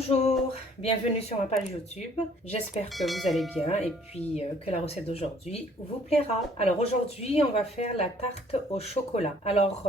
Bonjour, bienvenue sur ma page YouTube. J'espère que vous allez bien et puis que la recette d'aujourd'hui vous plaira. Alors aujourd'hui, on va faire la tarte au chocolat. Alors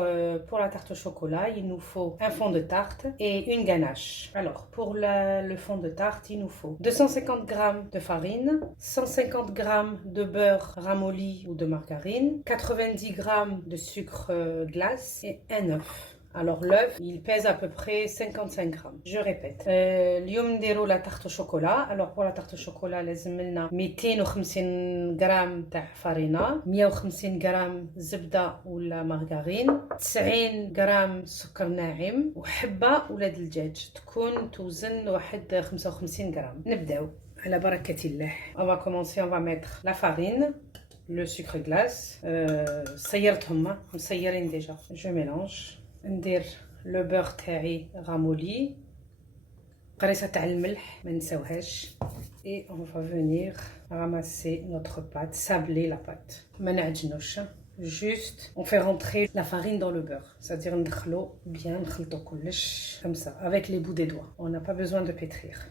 pour la tarte au chocolat, il nous faut un fond de tarte et une ganache. Alors pour le fond de tarte, il nous faut 250 g de farine, 150 g de beurre ramolli ou de margarine, 90 g de sucre glace et un œuf. Alors l'œuf, il pèse à peu près 55 grammes. Je répète. اليوم نديرو la tarte au chocolat. Alors pour la tarte au chocolat لازم لنا 250 غرام تاع فرينة، 150 غرام زبدة ولا مارغرين، 90 غرام سكر ناعم وحبة ولاد الدجاج تكون توزن واحد 55 غرام. نبداو على بركة الله. On va commencer, on va mettre la farine, le sucre glace. صيرتهم مسيرين déjà. Je mélange. ندير لو بور تاعي رامولي، قريصه تاع الملح ما نساوهاش. et on va venir ramasser notre pâte, sabler la pâte، ما نعجنوش. juste on fait rentrer la farine dans le beurre، c'est-à-dire ندخلو bien، نخلطو كلش comme ça avec les bouts des doigts. On n'a pas besoin de pétrir.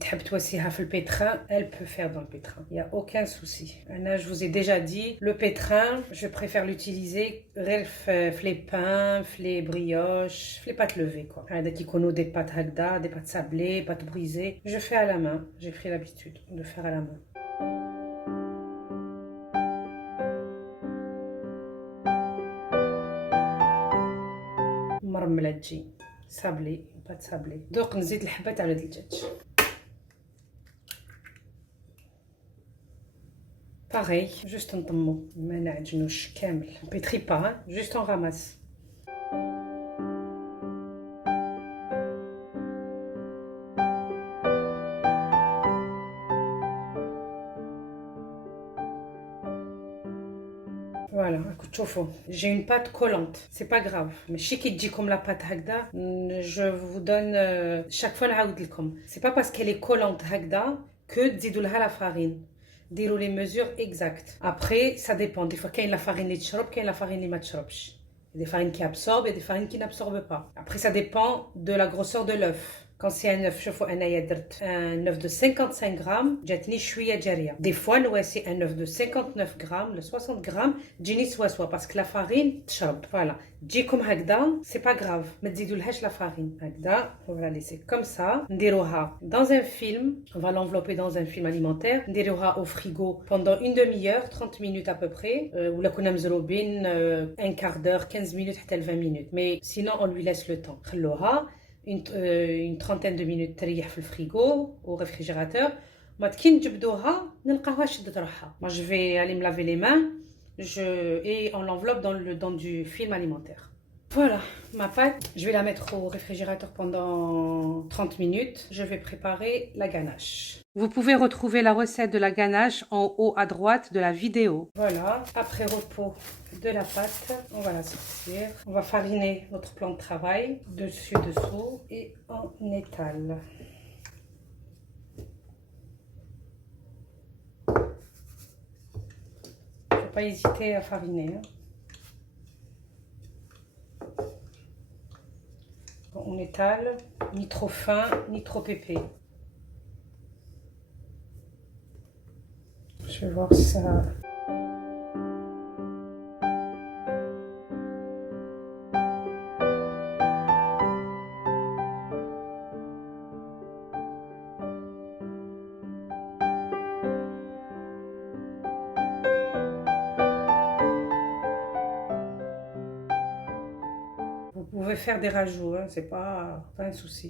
تحب توسيها في البétrin, elle peut faire dans le pétrin. Il n'y a aucun souci. Là, je vous ai déjà dit, le pétrin, je préfère l'utiliser في les pains, في les brioches, في les pâtes levées quoi. هذا كيكونوا des pâtes هكذا, des pâtes sablées, pâtes brisées. Je fais à la main. J'ai pris l'habitude de faire à la main. مرملة تجي sablée, pâte sablée. دوق نزيد الحبة تاع الدجاج. Pareil, juste نطمو ما نعجنوش كامل. On pétrit pas, hein? Juste on ramasse. Voilà, écoute, شوفوا, j'ai une pâte collante, c'est pas grave. ماشي كي تجيكم la pâte هكذا, je vous donne chaque fois نعاود لكم. C'est pas parce qu'elle est collante هكذا que تزيدوا لها la farine. ديروا les mesures exactes. Après, ça dépend. Des fois, كاين la farine اللي تشرب, كاين la farine اللي ما تشربش. Il y a des farines qui absorbent et des farines qui n'absorbent pas. Après, ça dépend de la grosseur de l'œuf. Quand c'est un œuf, شوفوا انايا درت un œuf de 55 grammes, جاتني شويه جاريه. Des fois, نواسي un œuf de 59 grammes, le 60 grammes, تجيني سوا parce que la farine تشرب. Voilà. تجيكم هكذا, c'est pas grave. ما تزيدولهاش la farine. هكذا, on va la laisser comme ça. نديروها dans un film, on va l'envelopper dans un film alimentaire. نديروها au frigo pendant une demi-heure, 30 minutes à peu près. ولا كنا مزروبين un quart d'heure, 15 minutes حتى 20 minutes. Mais sinon, on lui laisse le temps. خلوها une trentaine de minutes تريح في الفريغو au réfrigérateur. ما كي نجبدوها نلقاوها شدت روحها. Moi je vais aller me laver les mains et on l'enveloppe dans du film alimentaire. Voilà ma pâte, je vais la mettre au réfrigérateur pendant 30 minutes. Je vais préparer la ganache. Vous pouvez retrouver la recette de la ganache en haut à droite de la vidéo. Voilà, après repos de la pâte, on va la sortir. On va fariner notre plan de travail, dessus, dessous, et on étale. Il ne faut pas hésiter à fariner, hein. On étale, ni trop fin, ni trop épais. Je vais voir ça. Vous pouvez faire des rajouts, hein, c'est pas un souci.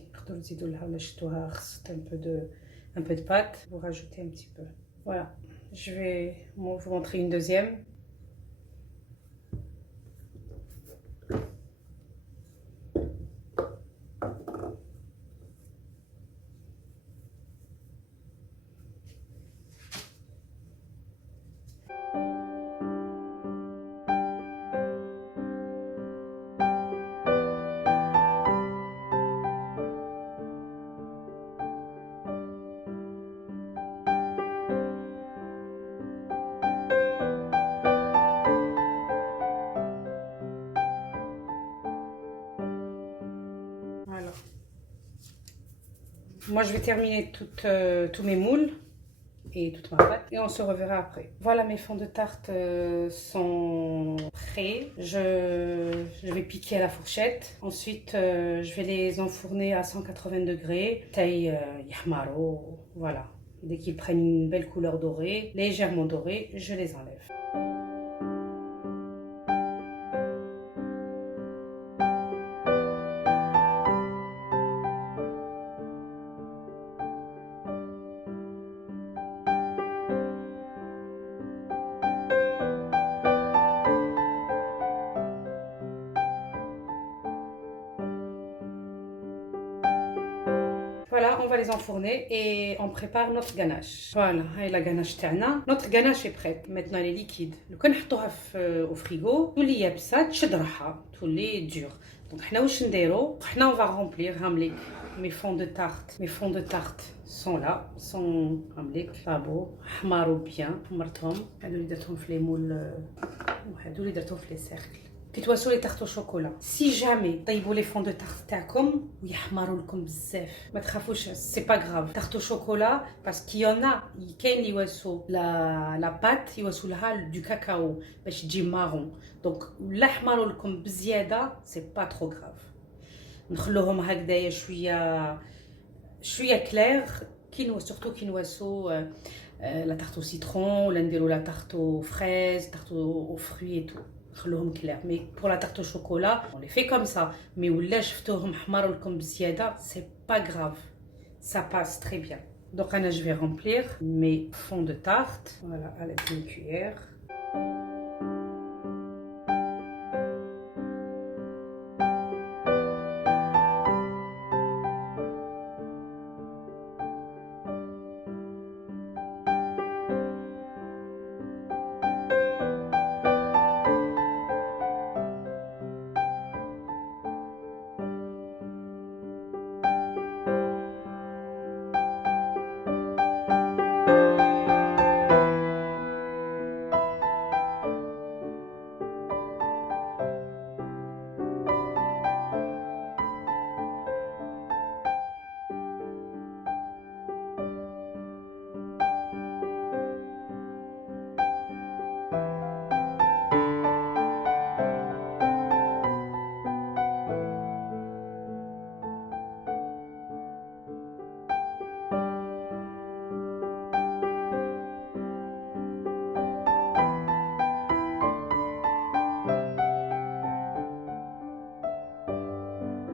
Un peu de pâte, vous rajoutez un petit peu. Voilà, je vais vous montrer une deuxième. Moi, je vais terminer tous mes moules et toute ma pâte et on se reverra après. Voilà, mes fonds de tarte sont prêts. Je vais piquer à la fourchette. Ensuite, je vais les enfourner à 180 degrés. Taille yahmaro, voilà. Dès qu'ils prennent une belle couleur dorée, légèrement dorée, je les enlève. Voilà, on va les enfourner et on prépare notre ganache. Voilà, et la ganache تاعنا. Notre ganache est prête. Maintenant, elle est liquide. لو كان نحطوها au frigo, تولي يابسة تشد روحها, تولي dur. Donc, حنا واش نديرو؟ حنا on va remplir هامليك mes fonds de tarte. Mes fonds de tarte sont là, sont هامليك طابو حماروا bien. حمرتهم. هادو اللي درتهم في لي مول وهادو اللي درتهم في لي سيركل. كيتواسوا لي تارت au chocolat. Si jamais طيبوا لي فون دو تارت تاعكم ويحمروا لكم بزاف ما تخافوش سي با غراف. تارت au chocolat parce qu'il y en a كاين اللي يواسوا لا بات يواسوا لها دو كاكاو باش تجي مارون. دونك لا حمروا لكم بزياده سي با ترو غراف. نخلوهم هكذايا شويه كلير كي سورتو كي نواسوا لا تارت au citron ولا نديروا لا تارت aux fraises, tarte aux fruits et tout. Mais pour la tarte au chocolat, on les fait comme ça. Mais ou là, c'est pas grave. Ça passe très bien. Donc, là, je vais remplir mes fonds de tarte. Voilà, à l'aide d'une cuillère.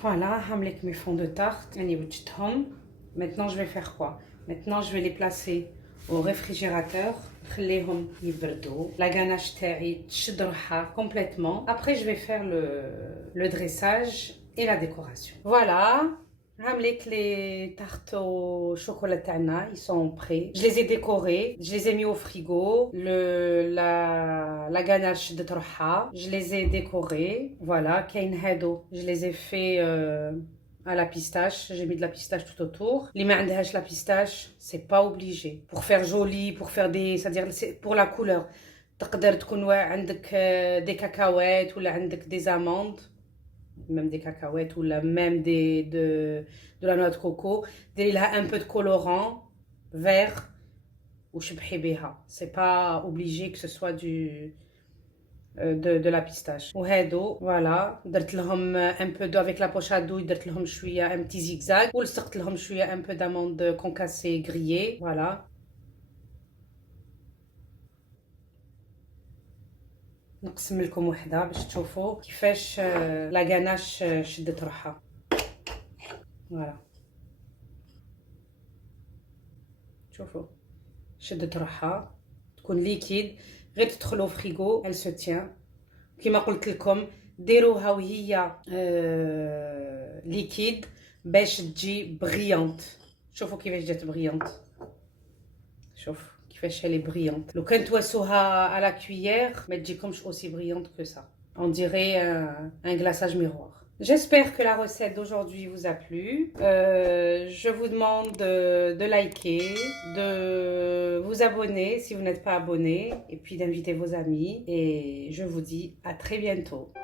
Voilà, avec mes fonds de tarte. Maintenant, je vais faire quoi? Maintenant, je vais les placer au réfrigérateur. La ganache taille complètement. Après, je vais faire le dressage et la décoration. Voilà. Les tartes au chocolat tana, ils sont prêts. Je les ai décorés, je les ai mis au frigo. La ganache de torha, je les ai décorés. Voilà, je les ai fait à la pistache. J'ai mis de la pistache tout autour. Les mains la pistache, c'est pas obligé. Pour faire joli, pour faire c'est-à-dire pour la couleur. تقدر تكون عندك des cacahuètes ou des amandes. Même des cacahuètes ou même de la noix de coco. Il a un peu de colorant vert ou c'est pas obligé que ce soit de la pistache. Voilà, un peu d'eau avec la poche à douille, un petit zigzag ou un peu d'amandes concassées grillées. Voilà. نقسم لكم وحده باش تشوفوا كيفاش لا غاناش شدت روحها. فوالا شوفوا شدت روحها تكون ليكيد غير تدخلوا فريغو elle se tient. كما قلت لكم ديروها وهي ليكيد باش تجي بريانت. شوفوا كيفاش جات بريانت. شوف elle est brillante. لو كان تواسوها à la cuillère ما تجيكمش aussi brillante que ça. On dirait un glaçage miroir. J'espère que la recette d'aujourd'hui vous a plu. Je vous demande de liker, de vous abonner si vous n'êtes pas abonné et puis d'inviter vos amis. Et je vous dis à très bientôt.